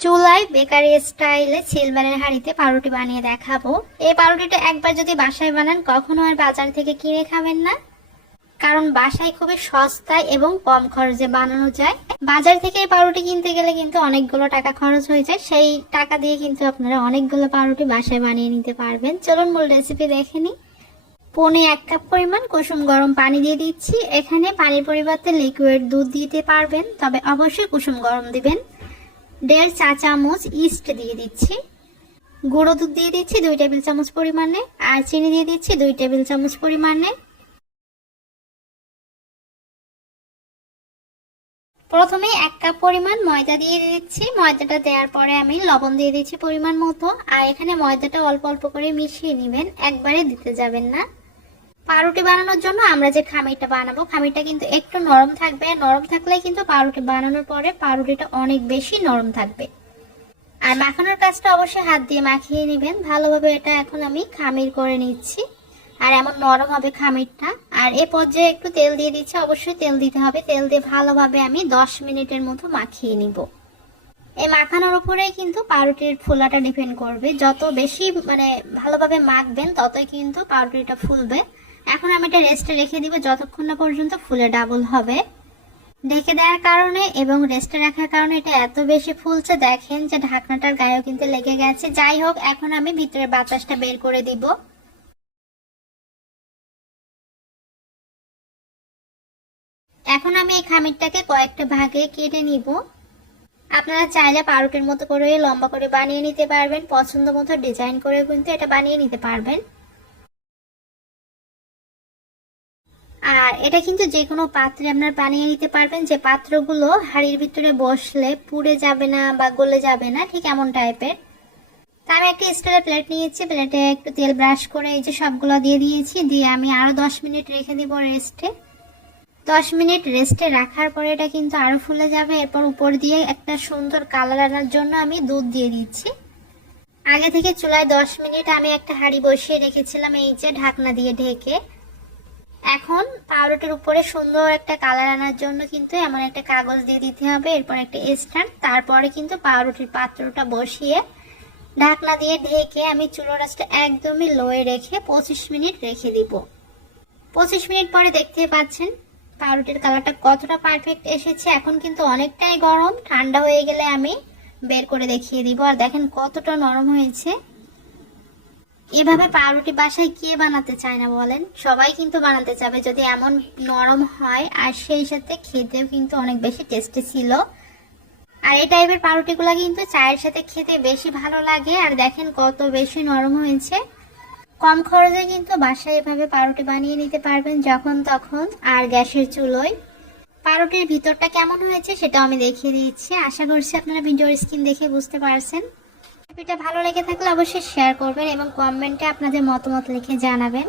চুলায় বেকারি স্টাইলে সিলভারের হাঁড়িতে পাউরুটি বানিয়ে দেখাবো। এই পাউরুটিটা একবার যদি বাসায় বানান কখনো আর বাজার থেকে কিনে খাবেন না, কারণ বাসায় খুবই সস্তায় এবং কম খরচে বানানো যায়। বাজার থেকে এই পাউরুটি কিনতে গেলে কিন্তু অনেকগুলো টাকা খরচ হয়ে যায়, সেই টাকা দিয়ে কিন্তু আপনারা অনেকগুলো পাউরুটি বাসায় বানিয়ে নিতে পারবেন। চলুন মূল রেসিপি দেখে নিই। পৌনে 1 কাপ পরিমাণ কুসুম গরম পানি দিয়ে দিচ্ছি। এখানে পানির পরিবর্তে লিকুইড দুধ দিতে পারবেন, তবে অবশ্যই কুসুম গরম দিবেন। 1.5 চা চামচ ইস্ট দিয়ে দিচ্ছি। গুঁড়ো দুধ দিয়ে দিচ্ছি 2 টেবিল চামচ পরিমাণে, আর চিনি দিয়ে দিচ্ছি 2 টেবিল চামচ পরিমাণে। প্রথমে 1 কাপ পরিমাণ ময়দা দিয়ে দিচ্ছি। ময়দাটা দেওয়ার পরে আমি লবণ দিয়ে দিচ্ছি পরিমাণ মতো, আর এখানে ময়দাটা অল্প অল্প করে মিশিয়ে নেবেন, একবারে দিতে যাবেন না। পাউরুটি বানানোর জন্য আমরা যে খামিরটা বানাবো, খামিরটা কিন্তু একটু নরম থাকবে। নরম থাকলে কিন্তু পাউরুটি বানানোর পরে পাউরুটিটা অনেক বেশি নরম থাকবে। আর মাখানোর কাজটা অবশ্যই হাত দিয়ে মাখিয়ে নেবেন ভালোভাবে। এটা এখন আমি খামির করে নিচ্ছি, আর এমন নরম হবে খামিরটা। আর এ পর্যায়ে একটু তেল দিয়ে দিচ্ছি, অবশ্যই তেল দিতে হবে। তেল দিয়ে ভালোভাবে আমি 10 মিনিটের মতো মাখিয়ে নিব। এই মাখানোর উপরেই কিন্তু পাউরুটির ফোলাটা ডিপেন্ড করবে। যত বেশি ভালোভাবে মাখবেন ততই কিন্তু পাউরুটিটা ফুলবে। এখন আমি এটা রেস্টে রেখে দিব যতক্ষণ না পর্যন্ত ফুলে ডাবল হবে। ঢেকে দেওয়ার কারণে এবং রেস্টে রাখার কারণে এটা এত বেশি ফুলছে, দেখেন যে ঢাকনাটার গায়েও কিন্তু লেগে গেছে। যাই হোক, এখন আমি ভিতরের বাতাসটা বের করে দিব। এখন আমি এই খামিরটাকে কয়েকটা ভাগে কেটে নিব। আপনারা চাইলে পাউরুটির মতো করে লম্বা করে বানিয়ে নিতে পারবেন, পছন্দ মতো ডিজাইন করে কিন্তু এটা বানিয়ে নিতে পারবেন। আর এটা কিন্তু যে কোনো পাত্রে আপনারা বানিয়ে নিতে পারবেন, যে পাত্রগুলো হাঁড়ির ভিতরে বসলে পুড়ে যাবে না বা গলে যাবে না, ঠিক এমন টাইপের। তা আমি একটা স্টিলের প্লেট নিয়েছি, প্লেটে একটু তেল ব্রাশ করে এই যে সবগুলো দিয়ে দিয়েছি। দিয়ে আমি আরো 10 মিনিট রেখে দিব রেস্টে। 10 মিনিট রেস্টে রাখার পরে এটা কিন্তু আরো ফুলে যাবে। এরপর উপর দিয়ে একটা সুন্দর কালার আনার জন্য আমি দুধ দিয়ে দিচ্ছি। আগে থেকে চুলায় 10 মিনিট আমি একটা হাঁড়ি বসিয়ে রেখেছিলাম, এই যে ঢাকনা দিয়ে ঢেকে। এখন পাউরুটির উপরে সুন্দর একটা কালার আনার জন্য কিন্তু এমন একটা কাগজ দিয়ে দিতে হবে, এরপর একটা স্ট্যান্ড। তারপরে কিন্তু পাউরুটির পাত্রটা বসিয়ে ঢাকনা দিয়ে ঢেকে আমি চুলার আঁচটা একদমই লোয়ে রেখে 25 মিনিট রেখে দিব। 25 মিনিট পরে দেখতে পাচ্ছেন পাউরুটির কালারটা কতটা পারফেক্ট এসেছে। এখন কিন্তু অনেকটাই গরম, ঠান্ডা হয়ে গেলে আমি বের করে দেখিয়ে দিব। আর দেখেন কতটা নরম হয়েছে। এভাবে পাউরুটি বাসায় কে বানাতে চায় না বলেন? সবাই কিন্তু বানাতে চাবে যদি এমন নরম হয়, আর সেই সাথে খেতেও কিন্তু অনেক বেশি টেস্টি ছিল। আর এই টাইপের পাউরুটিগুলো কিন্তু চায়ের সাথে খেতে বেশি ভালো লাগে। আর দেখেন কত বেশি নরম হয়েছে। কম খরচে কিন্তু বাসায় এভাবে পাউরুটি বানিয়ে নিতে পারবেন যখন তখন, আর গ্যাসের চুলোয়। পাউরুটির ভিতরটা কেমন হয়েছে সেটা আমি দেখিয়ে দিচ্ছি। আশা করছি আপনারা ভিডিওর স্ক্রিন দেখে বুঝতে পারছেন। রেসিপিটা ভালো লেগে থাকলে অবশ্যই শেয়ার করবেন এবং কমেন্টে আপনাদের মতামত লিখে জানাবেন।